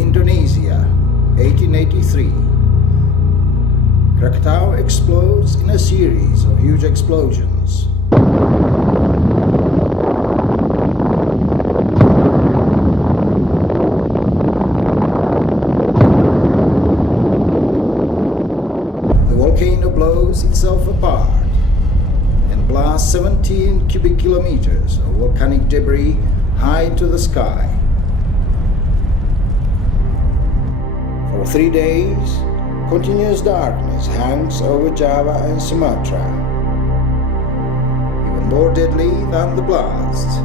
Indonesia, 1883. Krakatau explodes in a series of huge explosions. The volcano blows itself apart and blasts 17 cubic kilometers of volcanic debris high into the sky. For 3 days, continuous darkness hangs over Java and Sumatra. Even more deadly than the blasts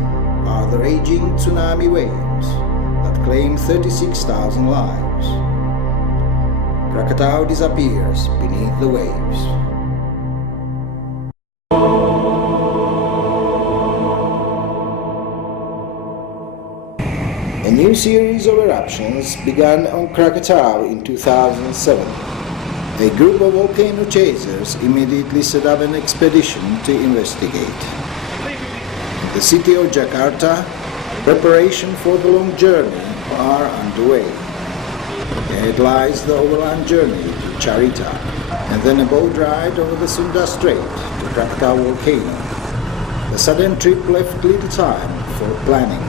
are the raging tsunami waves that claim 36,000 lives. Krakatau disappears beneath the waves. A new series of eruptions began on Krakatau in 2007. A group of volcano chasers immediately set up an expedition to investigate. In the city of Jakarta, preparation for the long journey are underway. Ahead lies the overland journey to Charita, and then a boat ride over the Sunda Strait to Krakatau volcano. The sudden trip left little time for planning.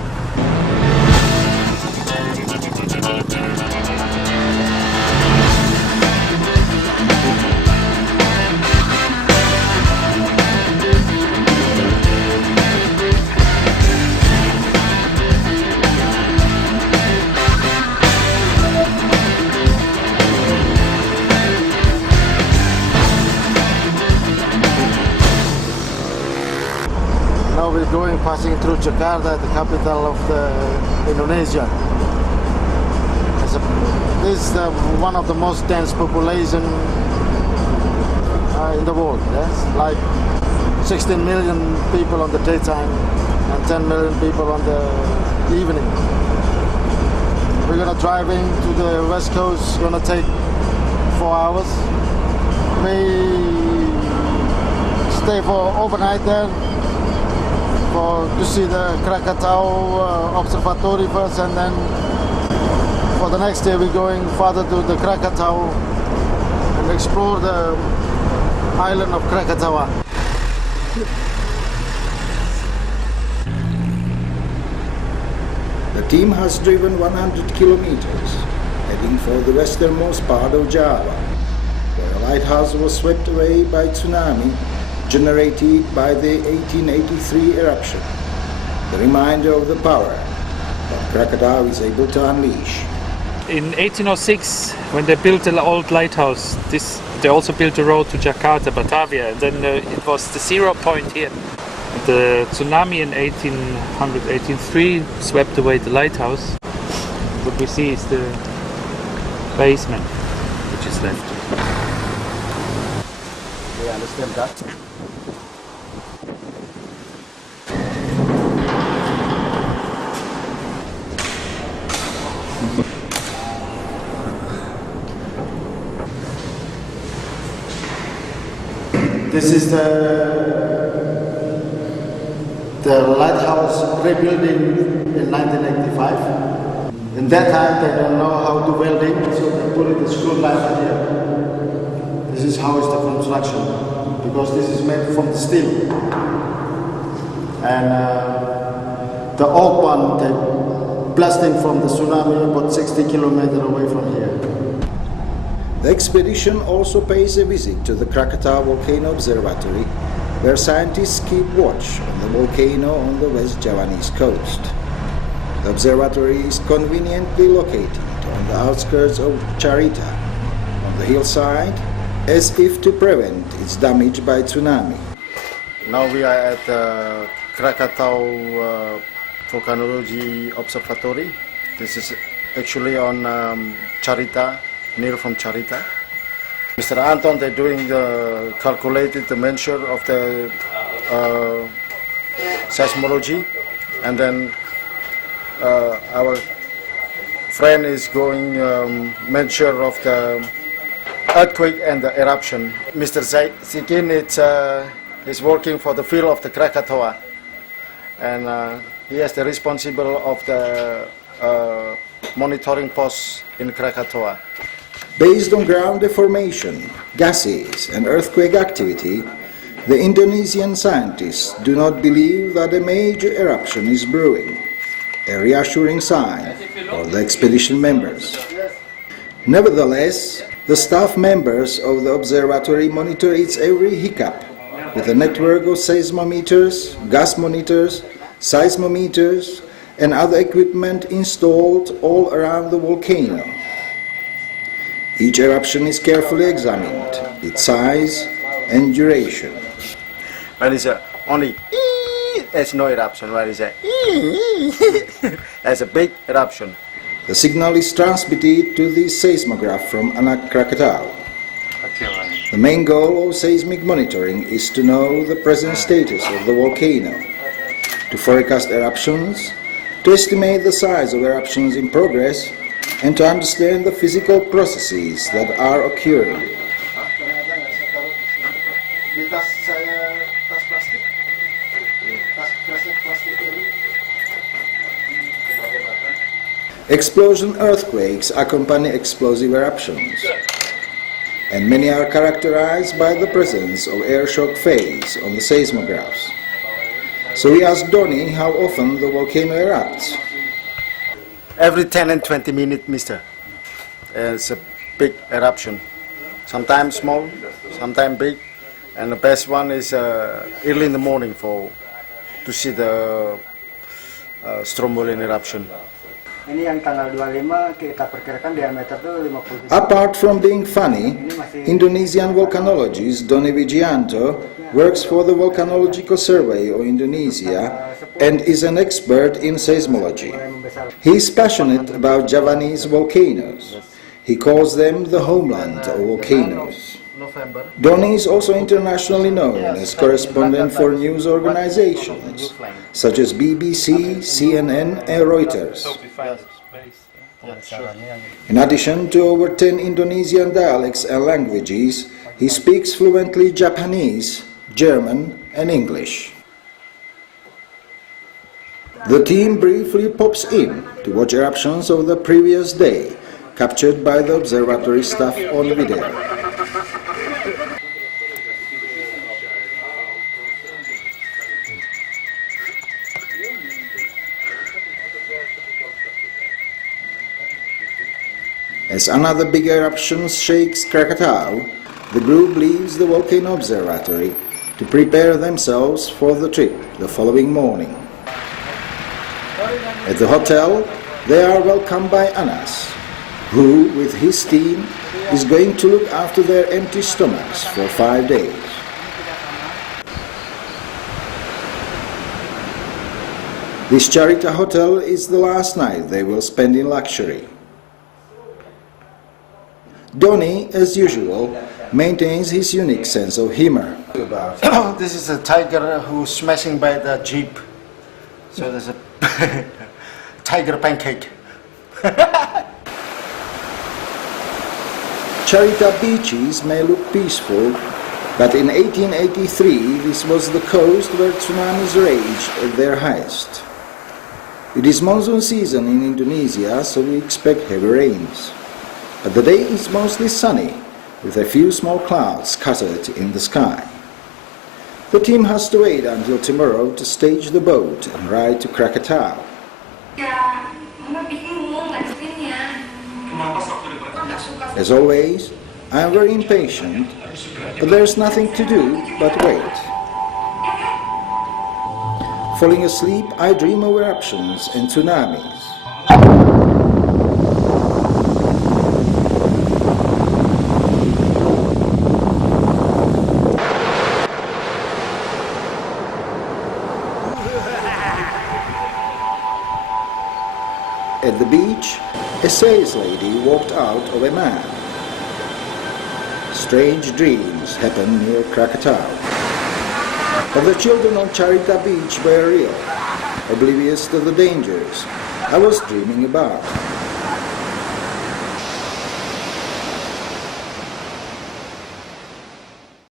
Passing through Jakarta, the capital of Indonesia. This is one of the most dense population in the world. Yes? Like 16 million people on the daytime and 10 million people on the evening. We're gonna driving to the west coast. It's gonna take 4 hours. We stay for overnight there. To see the Krakatau observatory first, and then for the next day we're going further to the Krakatau and explore the island of Krakatau. The team has driven 100 kilometers, heading for the westernmost part of Java, where a lighthouse was swept away by tsunami generated by the 1883 eruption, the reminder of the power that Krakatau is able to unleash. In 1806, when they built the old lighthouse, they also built a road to Jakarta, Batavia, and then it was the 0 point here. The tsunami in 1803 swept away the lighthouse. What we see is the basement, which is left. We understand that. This is the lighthouse rebuilding in 1985. In that time they don't know how to welding, so they put the screw light here. This is how is the construction, because this is made from the steel. And the old one, they blasting from the tsunami about 60 kilometers away from here. The expedition also pays a visit to the Krakatau Volcano Observatory, where scientists keep watch on the volcano on the West Javanese coast. The observatory is conveniently located on the outskirts of Charita, on the hillside, as if to prevent its damage by tsunami. Now we are at the Krakatau Volcanology Observatory. This is actually on Charita, near from Charita. Mr. Anton, they're doing the calculated the measure of the seismology, and then our friend is going measure of the earthquake and the eruption. Mr. Zikin is working for the field of the Krakatau, and he is the responsible of the monitoring post in Krakatau. Based on ground deformation, gases, and earthquake activity, the Indonesian scientists do not believe that a major eruption is brewing, a reassuring sign for the expedition members. Nevertheless, the staff members of the observatory monitor its every hiccup with a network of seismometers, gas monitors, seismometers, and other equipment installed all around the volcano. Each eruption is carefully examined, its size and duration. When it's only there's no eruption. When it's there's a big eruption. The signal is transmitted to the seismograph from Krakatau. The main goal of seismic monitoring is to know the present status of the volcano, to forecast eruptions, to estimate the size of eruptions in progress, and to understand the physical processes that are occurring. Explosion earthquakes accompany explosive eruptions, and many are characterized by the presence of air shock phase on the seismographs. So we asked Doni how often the volcano erupts. Every 10 and 20 minutes, mister. It's a big eruption. Sometimes small, sometimes big. And the best one is early in the morning to see the strombolian eruption. Ini yang tanggal 25 kita perkirakan diameter itu 50. Apart from being funny, Indonesian volcanologist Doni Wijayanto works for the Volcanological Survey of Indonesia and is an expert in seismology. He is passionate about Javanese volcanoes. He calls them the homeland of volcanoes. Doni is also internationally known as correspondent for news organizations such as BBC, CNN, and Reuters. In addition to over 10 Indonesian dialects and languages, he speaks fluently Japanese, German, and English. The team briefly pops in to watch eruptions of the previous day, captured by the observatory staff on video. As another big eruption shakes Krakatau, the group leaves the volcano observatory to prepare themselves for the trip the following morning. At the hotel, they are welcomed by Anas, who, with his team, is going to look after their empty stomachs for 5 days. This Charita hotel is the last night they will spend in luxury. Doni, as usual, maintains his unique sense of humor. This is a tiger who's smashing by the jeep. So there's a tiger pancake. Charita beaches may look peaceful, but in 1883 this was the coast where tsunamis raged at their highest. It is monsoon season in Indonesia, so we expect heavy rains. But the day is mostly sunny, with a few small clouds scattered in the sky. The team has to wait until tomorrow to stage the boat and ride to Krakatau. As always, I am very impatient, but there is nothing to do but wait. Falling asleep, I dream of eruptions and tsunamis. At the beach, a sales lady walked out of a man. Strange dreams happen near Krakatau. But the children on Charita Beach were real, oblivious to the dangers I was dreaming about.